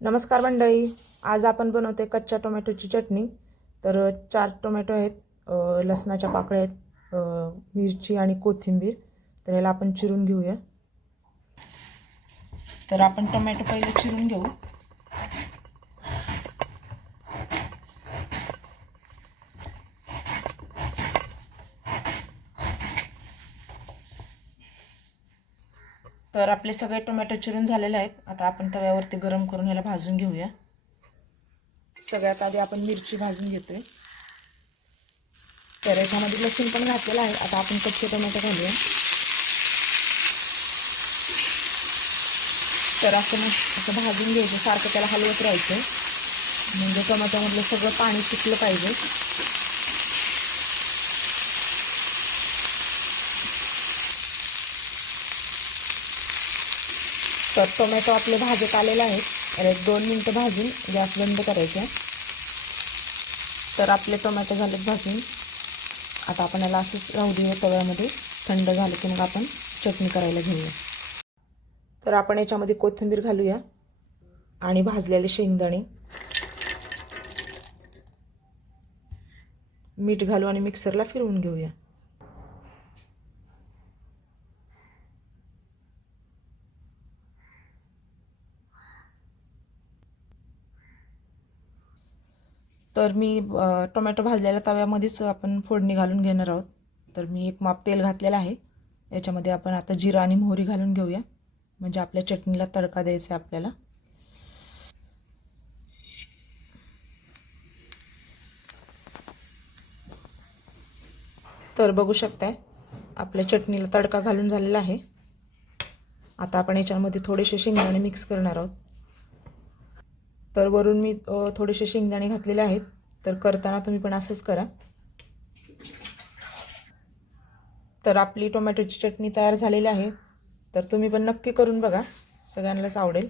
नमस्कार मंडळी, आज आपण बनवते कच्च्या टोमॅटोची चटणी। तर 4 टोमॅटो आहेत, लसणाच्या पाकळ्या आहेत, मिरची आणि कोथिंबीर। तर याला आपण चिरून घेऊया। तर आपण टोमॅटो पहिले चिरून घेऊ। तर आपले सगळे टोमॅटो चिरून झालेले आहेत। आता आपण तव्यावरती गरम करून याला भाजून घेऊया। सगळ्यात आधी आपण मिरची भाजून घेतोय। तर याच्यामध्ये लसूण पण घातलेला आहे। आता आपण कच्चे टोमॅटो घालूया। तर असं भाजून घ्यायचं, सारखं त्याला हलवत राहायचं, म्हणजे टोमॅटोमधलं सगळं पाणी सुटलं पाहिजे। तर टोमॅटो आपले भाजत आलेले आहेत। तर 1-2 मिनिटं भाजून गॅस बंद करायचा। तर आपले टोमॅटो झालेत भाजून। आता आपण याला असंच राहू देऊ तव्यामध्ये। थंड झालं की मग आपण चटणी करायला घेऊया। तर आपण याच्यामध्ये कोथिंबीर घालूया आणि भाजलेले शेंगदाणे, मीठ घालू आणि मिक्सरला फिरवून घेऊया। तर मी टोमॅटो भाजलेल्या तव्यामध्येच आपण फोडणी घालून घेणार आहोत। तर मी एक माप तेल घातलेलं आहे। याच्यामध्ये आपण आता जिरा आणि मोहरी घालून घेऊया, म्हणजे आपल्या चटणीला तडका द्यायचा आहे आपल्याला। तर बघू शकताय आपल्या चटणीला तडका घालून झालेला आहे। आता आपण याच्यामध्ये थोडेसे शेंगदाणे मिक्स करणार आहोत। तर वरून मी थोडेसे शेंगदाणे घातलेले आहेत। तर करताना तुम्ही पण असंच करा। तर आपली टोमॅटोची चटणी तयार झालेली आहे। तर तुम्ही पण नक्की करून बघा, सगळ्यांनाच आवडेल।